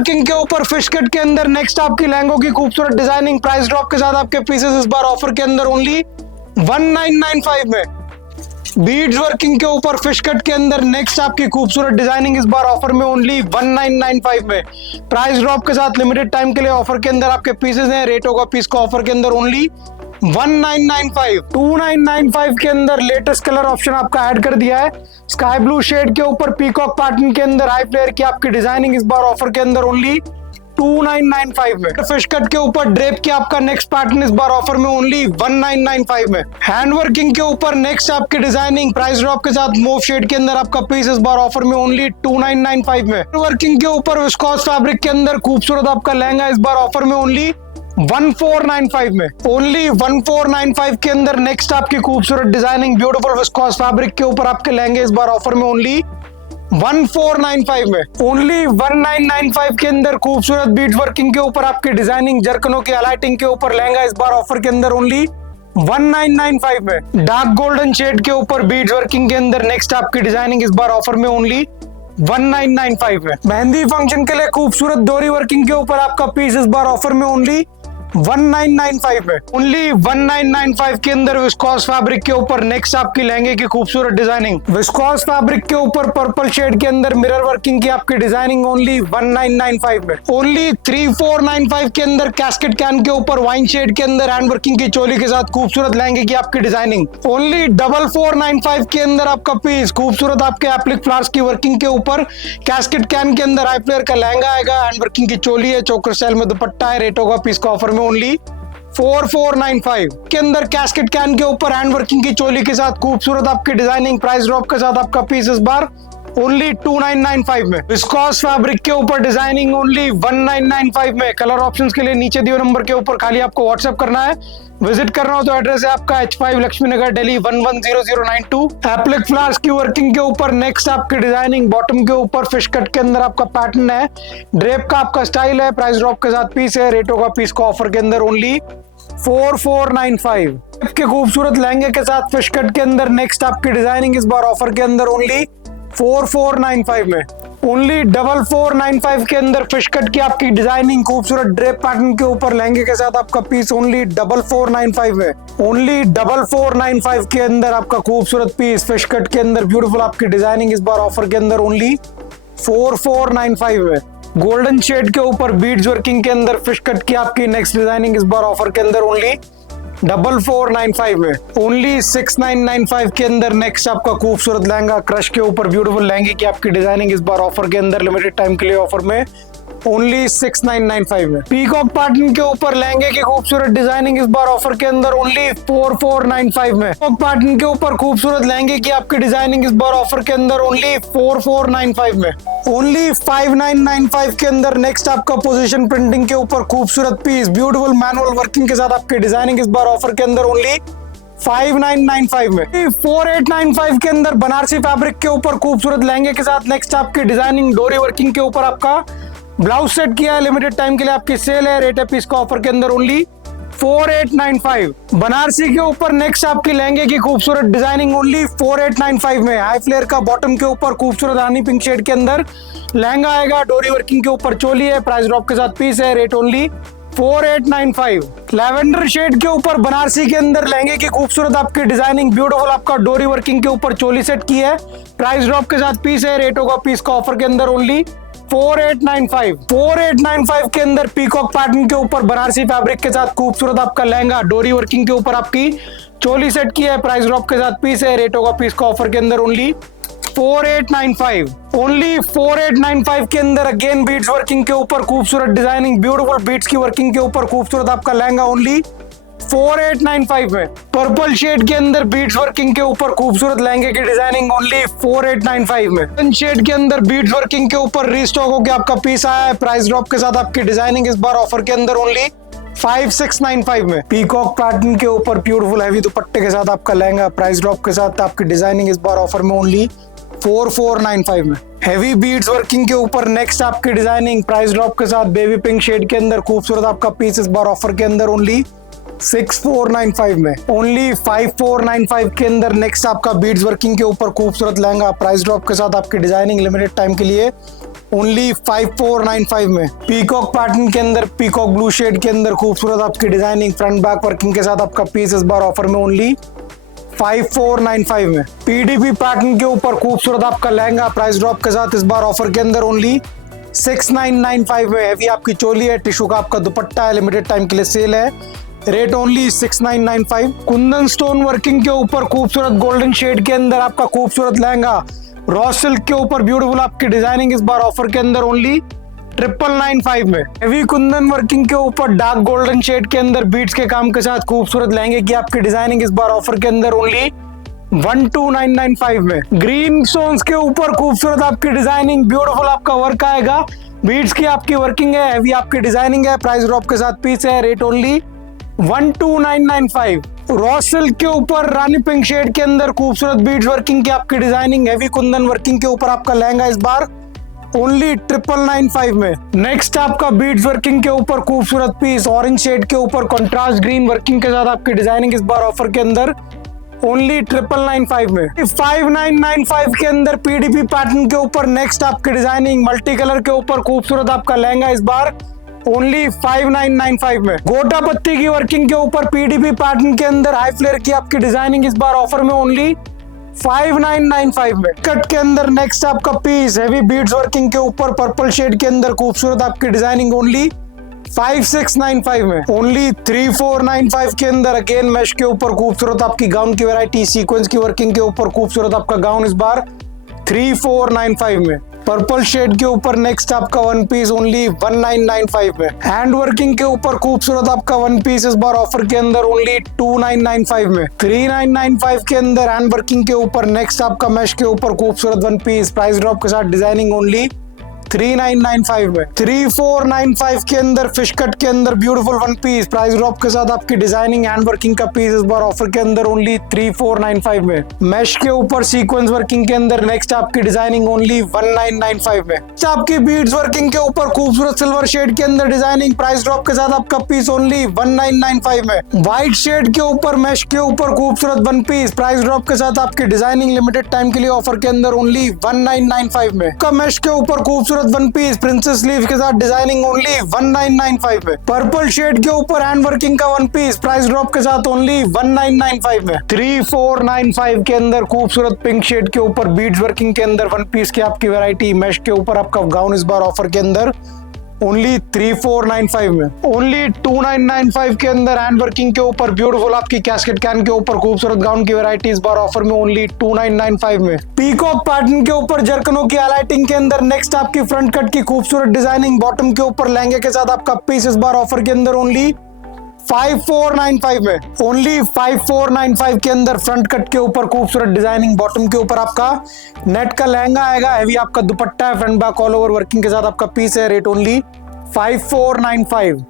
Working के ऊपर fish cut के अंदर नेक्स्ट आपकी लहंगों की खूबसूरत डिजाइनिंग प्राइस ड्रॉप के साथ आपके पीसेस इस बार ऑफर के अंदर ओनली 1995 में। बीड्स वर्किंग के ऊपर फिश कट के अंदर नेक्स्ट आपकी खूबसूरत डिजाइनिंग इस बार ऑफर में ओनली 1995 में। प्राइस ड्रॉप के साथ लिमिटेड टाइम के लिए ऑफर के अंदर आपके पीसेस हैं। रेट होगा पीस का ऑफर के अंदर ओनली 1995। 2995 के अंदर लेटेस्ट कलर ऑप्शन आपका ऐड कर दिया है। स्काई ब्लू शेड के ऊपर पीकॉक पैटर्न के अंदर हाई फ्लेयर की आपकी डिजाइनिंग इस बार ऑफर के अंदर ओनली 2995 में। फिश कट के ऊपर ड्रेप की आपका नेक्स्ट पैटर्न इस बार ऑफर में ओनली 1995 में। हैंड वर्किंग के ऊपर नेक्स्ट आपकी डिजाइनिंग प्राइस ड्रॉप के साथ मूव शेड के अंदर आपका पीस इस बार ऑफर में ओनली 2995 में। वर्किंग के ऊपर विस्कोस फैब्रिक के अंदर खूबसूरत आपका लहंगा इस बार ऑफर में ओनली 1495 में। ओनली 1495 के अंदर नेक्स्ट आपकी खूबसूरत डिजाइनिंग ब्यूटीफुल विस्कोस फैब्रिक के ऊपर आपके लहंगे इस बार ऑफर में ओनली 1495 में। ओनली 1995 के अंदर खूबसूरत बीट वर्किंग के ऊपर आपकी डिजाइनिंग जरकनों की हाईलाइटिंग के ऊपर लहंगा इस बार ऑफर के अंदर ओनली 1995 में। डार्क गोल्डन शेड के ऊपर बीट वर्किंग के अंदर नेक्स्ट आपकी डिजाइनिंग इस बार ऑफर में ओनली 1995 में। मेहंदी फंक्शन के लिए खूबसूरत डोरी वर्किंग के ऊपर आपका पीस इस बार ऑफर में ओनली 1995 में। ओनली 1995 के अंदर विस्कोस फैब्रिक के ऊपर नेक्स्ट आपकी लहंगे की खूबसूरत डिजाइनिंग विस्कोस फैब्रिक के ऊपर पर्पल शेड के अंदर मिरर वर्किंग की आपकी डिजाइनिंग ओनली 1995 में। ओनली 3495 के अंदर कैस्केट कैन के ऊपर वाइन शेड के अंदर हैंड वर्किंग की चोली के साथ खूबसूरत लहंगे की आपकी डिजाइनिंग ओनली 4495 के अंदर आपका पीस खूबसूरत आपके एप्लिक फ्लावर्स की वर्किंग के ऊपर कैस्केट कैन के अंदर हाई फ्लेयर का लहंगा आएगा। हैंड वर्किंग की चोली है, चोकर स्टाइल में दुपट्टा है। रेट होगा पीस का ऑफर में ओनली 4495 के अंदर कैस्केट कैन के ऊपर हैंड वर्किंग की चोली के साथ खूबसूरत आपकी डिजाइनिंग प्राइस ड्रॉप के साथ आपका पीस इस बार ओनली 2995 में। विस्कोस फैब्रिक के ऊपर डिजाइनिंग ओनली 1995 में। कलर ऑप्शंस के लिए नीचे दिए नंबर के ऊपर खाली आपको व्हाट्सएप करना है। विजिट करना हो तो एड्रेस है आपका H5 लक्ष्मी नगर दिल्ली 110092। एप्लिक फ्लावर्स की वर्किंग के ऊपर नेक्स्ट आपकी डिजाइनिंग बॉटम के ऊपर फिश कट के अंदर आपका पैटर्न है। ड्रेप का आपका स्टाइल है। प्राइस ड्रॉप के साथ पीस है। रेट होगा पीस का ऑफर के अंदर ओनली 4495 के खूबसूरत लहंगे के साथ फिश कट के अंदर नेक्स्ट आपकी डिजाइनिंग इस बार ऑफर के अंदर ओनली 4495 में। ओनली 4495 के अंदर फिश कट की आपकी डिजाइनिंग खूबसूरत ड्रेप पैटर्न के ऊपर लहंगे के साथ आपका पीस ओनली 4495 में। ओनली 4495 के अंदर आपका खूबसूरत पीस फिश कट के अंदर ब्यूटीफुल आपकी डिजाइनिंग इस बार ऑफर के अंदर ओनली 4495 में। गोल्डन शेड के ऊपर बीड्स वर्किंग के अंदर फिश कट की आपकी नेक्स्ट डिजाइनिंग इस बार ऑफर के अंदर ओनली 4495 में। ओनली 6995 के अंदर नेक्स्ट आपका खूबसूरत लहंगा क्रश के ऊपर ब्यूटीफुल लहंगे की आपकी डिजाइनिंग इस बार ऑफर के अंदर लिमिटेड टाइम के लिए ऑफर में ओनली 6995 में। पीकॉक पैटर्न के ऊपर लहंगे की खूबसूरत डिजाइनिंग इस बार ऑफर के अंदर ओनली 4495 में। पीकॉक पैटर्न के ऊपर खूबसूरत लहंगे की आपकी डिजाइनिंग इस बार ऑफर के अंदर ओनली 4495 में। ओनली 5995 के अंदर नेक्स्ट आपका पोजीशन प्रिंटिंग के ऊपर खूबसूरत पीस ब्यूटीफुल मैनुअल वर्किंग के साथ आपकी डिजाइनिंग इस बार ऑफर के अंदर ओनली 5995 में। 4895 के अंदर बनारसी फैब्रिक के ऊपर खूबसूरत लहंगे के साथ नेक्स्ट आपकी डिजाइनिंग डोरी वर्किंग के ऊपर आपका ब्लाउज सेट किया है। लिमिटेड टाइम के लिए आपकी सेल है। रेट है पीस का ऑफर के अंदर ओनली 4895। बनारसी के ऊपर नेक्स्ट आपकी लहंगे की खूबसूरत डिजाइनिंग ओनली 4895 में। हाई फ्लेयर का बॉटम के ऊपर खूबसूरत रानी पिंक शेड के अंदर लहंगा आएगा। डोरी वर्किंग के ऊपर चोली है। प्राइस ड्रॉप के साथ पीस है। Rate only 4895। लैवेंडर शेड के ऊपर बनारसी के अंदर लहंगे की खूबसूरत आपकी डिजाइनिंग ब्यूटीफुल आपका डोरी वर्किंग के ऊपर चोली सेट की है। प्राइस ड्रॉप के साथ पीस है। रेट होगा पीस का ऑफर के अंदर ओनली 4895। 4895 के अंदर पीकॉक पैटर्न के ऊपर बनारसी फैब्रिक के साथ खूबसूरत आपका लहंगा डोरी वर्किंग के ऊपर आपकी चोली सेट की है। प्राइस ड्रॉप के साथ पीस है। रेट होगा पीस का ऑफर के अंदर ओनली 4895। ओनली 4895 के अंदर अगेन बीट्स वर्किंग के ऊपर खूबसूरत डिजाइनिंग ब्यूटीफुल बीट्स की वर्किंग के ऊपर खूबसूरत आपका लहंगा ओनली 4895 में। पर्पल शेड के अंदर बीट्स वर्किंग के ऊपर खूबसूरत लहंगे की डिजाइनिंग ओनली 4895 में। शेड के अंदर बीट्स वर्किंग के ऊपर रीस्टॉक होकर आपका पीस आया है। प्राइस ड्रॉप के साथ आपकी डिजाइनिंग इस बार ऑफर के अंदर ओनली 5695 में। पीकॉक पैटर्न के ऊपर ब्यूटीफुल हैवी दुपट्टे के साथ आपका लहंगा। प्राइस ड्रॉप के साथ आपकी डिजाइनिंग इस बार ऑफर में ओनली 4495 में। हेवी बीड्स वर्किंग के ऊपर नेक्स्ट आपकी डिजाइनिंग प्राइस ड्रॉप के साथ बेबी पिंक शेड के अंदर खूबसूरत आपका पीस इस बार ऑफर के अंदर ओनली 6495 में। ओनली 5495 के अंदर नेक्स्ट आपका बीड्स वर्किंग के ऊपर खूबसूरत लहंगा। प्राइस ड्रॉप के साथ आपकी डिजाइनिंग लिमिटेड टाइम के लिए ओनली 5495 में। पीकॉक पैटर्न के अंदर पीकॉक ब्लू शेड के अंदर खूबसूरत आपकी डिजाइनिंग फ्रंट बैक वर्किंग के साथ आपका पीस इस बार ऑफर में ओनली 5495 में। पीडीपी पैटर्न के ऊपर खूबसूरत आपका लहंगा प्राइस ड्रॉप के साथ इस बार ऑफर के अंदर ओनली 6995 में। हैवी आपकी चोली है, टिश्यू का आपका दुपट्टा है, लिमिटेड टाइम के लिए सेल है, rate only 6995। Kundan stone working के ऊपर खूबसूरत गोल्डन शेड के अंदर आपका खूबसूरत लहंगा, रॉ सिल्क के ऊपर ब्यूटीफुल आपकी डिजाइनिंग इस बार ऑफर के अंदर ओनली 9995 में। हेवी कुंदन वर्किंग के ऊपर डार्क गोल्डन शेड के अंदर बीट्स के काम के साथ खूबसूरत लहंगे की आपकी डिजाइनिंग इस बार ऑफर के अंदर ओनली 12995 में। ग्रीन स्टोन्स के ऊपर खूबसूरत आपकी डिजाइनिंग, ब्यूटीफुल आपका वर्क आएगा, बीट्स की आपकी वर्किंग है, हैवी आपकी डिजाइनिंग है, प्राइस ड्रॉप के साथ पीस है, रेट ओनली 12995। रॉ सिल्क के ऊपर रानी पिंक शेड के अंदर खूबसूरत बीड्स वर्किंग की आपकी डिजाइनिंग, हैवी कुंदन वर्किंग के ऊपर आपका लहंगा इस बार ओनली 9995 में। नेक्स्ट आपका बीड्स वर्किंग के ऊपर खूबसूरत पीस ऑरेंज शेड के ऊपर कंट्रास्ट ग्रीन वर्किंग के साथ आपकी डिजाइनिंग इस बार ऑफर के अंदर ओनली 9995 में। 5995 के अंदर पीडीपी पैटर्न के ऊपर नेक्स्ट आपकी डिजाइनिंग मल्टी कलर के ऊपर खूबसूरत आपका लहंगा इस बार ओनली 5995 में। गोटा पत्ती की वर्किंग के ऊपर पीडीपी पैटर्न के अंदर हाई फ्लेयर की आपकी डिजाइनिंग इस बार ऑफर में ओनली 5995 में। कट के अंदर नेक्स्ट आपका पीस हैवी बीड्स वर्किंग के ऊपर पर्पल शेड के अंदर खूबसूरत आपकी डिजाइनिंग ओनली 5695 में। ओनली 3495 के अंदर अगेन मैश के ऊपर खूबसूरत आपकी गाउन की वैरायटी, सीक्वेंस की वर्किंग के ऊपर खूबसूरत आपका गाउन इस बार 3495 में। पर्पल शेड के ऊपर नेक्स्ट आपका वन पीस ओनली 1995 में। हैंड वर्किंग के ऊपर खूबसूरत आपका वन पीस इस बार ऑफर के अंदर ओनली 2995 में। 3995 के अंदर हैंड वर्किंग के ऊपर नेक्स्ट आपका मैश के ऊपर खूबसूरत वन पीस प्राइस ड्रॉप के साथ डिजाइनिंग ओनली 3995 में। 3495 के अंदर फिश कट के अंदर beautiful one piece price drop के साथ आपकी डिजाइनिंग हैंड वर्किंग का पीस इस बार ऑफर के अंदर ओनली 3495 में। मैश के ऊपर सीक्वेंस वर्किंग के अंदर नेक्स्ट आपकी डिजाइनिंग ओनली 1995 में। आपकी बीड्स वर्किंग के ऊपर खूबसूरत सिल्वर शेड के अंदर डिजाइनिंग प्राइस ड्रॉप के साथ आपका पीस ओनली 1995 में। व्हाइट शेड के ऊपर मैश के ऊपर खूबसूरत वन पीस प्राइस ड्रॉप के साथ आपकी डिजाइनिंग लिमिटेड टाइम के लिए ऑफर के अंदर ओनली 1995 में। मैश के ऊपर खूबसूरत वन पीस प्रिंसेस लीव के साथ डिजाइनिंग ओनली 1995 में। पर्पल शेड के ऊपर हैंड वर्किंग का वन पीस प्राइस ड्रॉप के साथ ओनली 1995 में। 3495 के अंदर खूबसूरत पिंक शेड के ऊपर बीड्स वर्किंग के अंदर वन पीस की आपकी वैरायटी, मैश के ऊपर आपका गाउन इस बार ऑफर के अंदर ओनली 3495 में। ओनली 2995 के अंदर हैंड वर्किंग के ऊपर ब्यूटीफुल आपकी कैस्केट कैन के ऊपर खूबसूरत गाउन की वैरायटी इस बार ऑफर में ओनली 2995 में। पीकॉक पैटर्न के ऊपर जरकनों की हाईलाइटिंग के अंदर नेक्स्ट आपकी फ्रंट कट की खूबसूरत डिजाइनिंग, बॉटम के ऊपर लहंगे के साथ आपका पीस इस बार ऑफर के अंदर ओनली 5495 में। ओनली 5495 के अंदर फ्रंट कट के ऊपर खूबसूरत डिजाइनिंग, बॉटम के ऊपर आपका नेट का लहंगा आएगा, हैवी आपका दुपट्टा है, front back all over working के साथ आपका पीस है, रेट ओनली 5495।